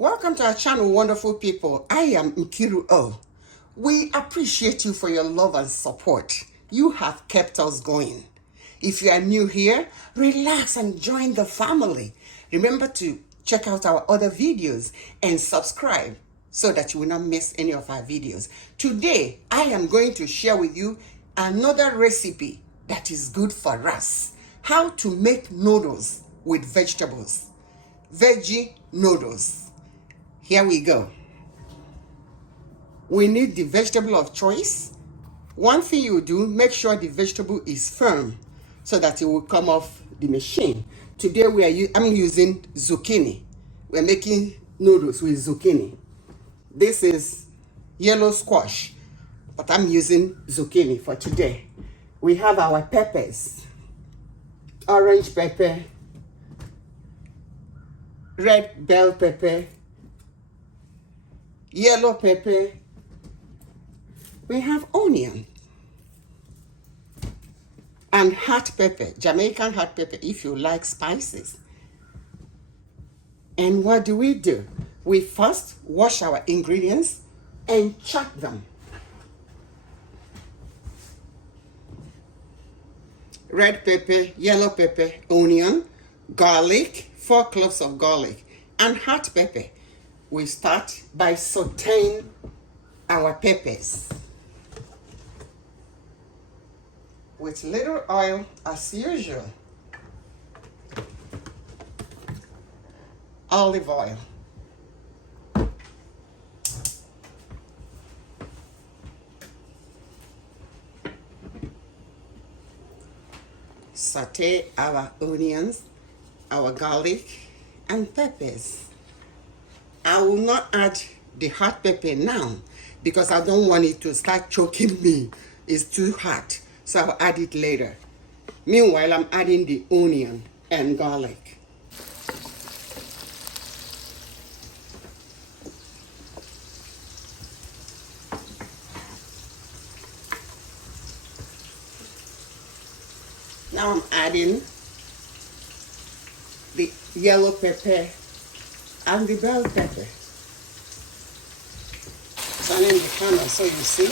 Welcome to our channel, wonderful people. I am Nkiruoh. We appreciate you for your love and support. You have kept us going. If you are new here, relax and join the family. Remember to check out our other videos and subscribe so that you will not miss any of our videos. Today, I am going to share with you another recipe that is good for us. How to make noodles with vegetables. Veggie noodles. Here we go. We need the vegetable of choice. One thing you do, make sure the vegetable is firm so that it will come off the machine. Today I'm using zucchini. We're making noodles with zucchini. This is yellow squash, but I'm using zucchini for today. We have our peppers, orange pepper, red bell pepper, yellow pepper. We have onion and hot pepper, Jamaican hot pepper if you like spices. And what do? We first wash our ingredients and chop them. Red pepper, yellow pepper, onion, garlic, 4 cloves of garlic, and hot pepper. We start by sauteing our peppers with little oil as usual. Olive oil. Saute our onions, our garlic, and peppers. I will not add the hot pepper now because I don't want it to start choking me. It's too hot, so I'll add it later. Meanwhile, I'm adding the onion and garlic. Now I'm adding the yellow pepper and the bell pepper. Turning the camera so you see.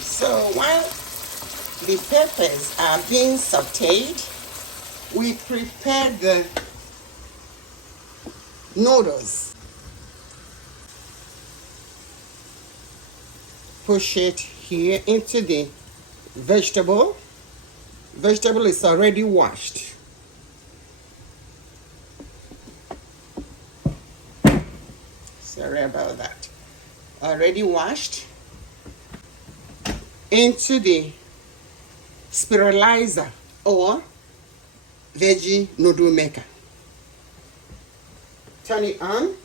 So while the peppers are being sauteed, we prepare the noodles. Push it here into the vegetable. Vegetable is already washed. Sorry about that. Already washed. Into the spiralizer or veggie noodle maker. Turn it on.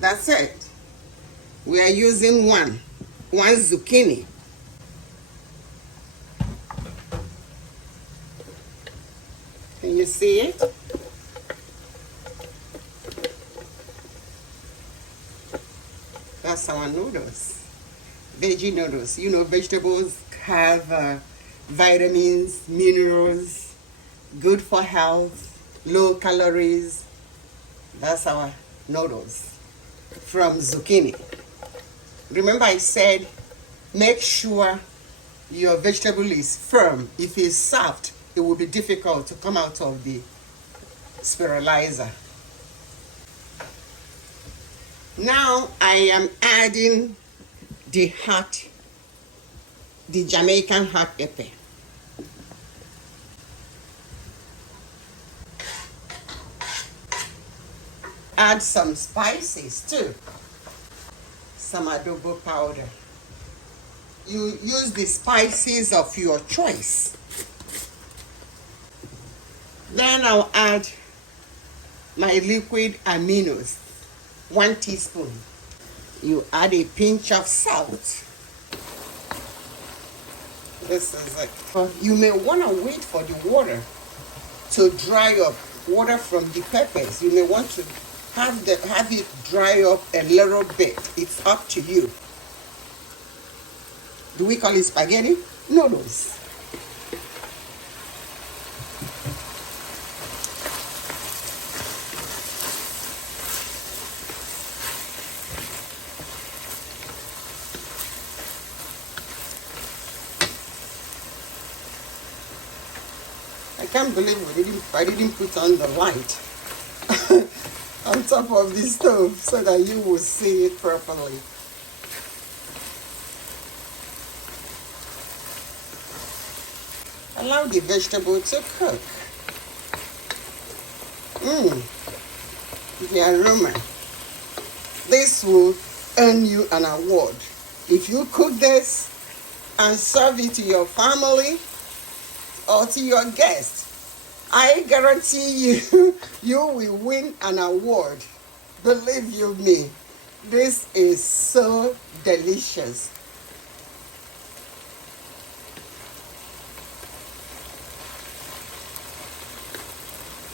That's it. We are using one zucchini. Can you see it? That's our noodles. Veggie noodles. You know, vegetables have vitamins, minerals, good for health, low calories. That's our noodles from zucchini. Remember I said, make sure your vegetable is firm. If it's soft, it will be difficult to come out of the spiralizer. Now I am adding the Jamaican hot pepper. Add some spices too. Some adobo powder. You use the spices of your choice. Then I'll add my liquid aminos, 1 teaspoon. You add a pinch of salt. This is it. You may want to wait for the water to dry up. Water from the peppers. You may want to have it dry up a little bit. It's up to you. Do we call it spaghetti? Noodles. I can't believe I didn't put on the light on top of the stove so that you will see it properly. Allow the vegetable to cook. The aroma. This will earn you an award. If you cook this and serve it to your family or to your guests, I guarantee you, you will win an award. Believe you me, this is so delicious.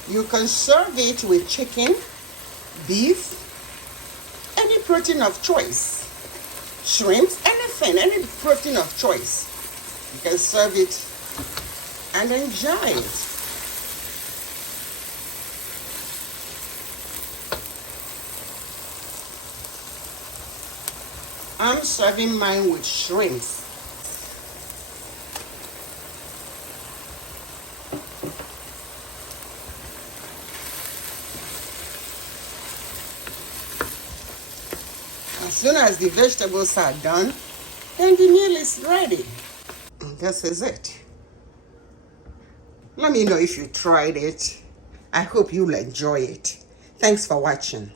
You can serve it with chicken, beef, any protein of choice, shrimps, anything, any protein of choice. You can serve it and enjoy it. I'm serving mine with shrimps. As soon as the vegetables are done, then the meal is ready. And this is it. Let me know if you tried it. I hope you'll enjoy it. Thanks for watching.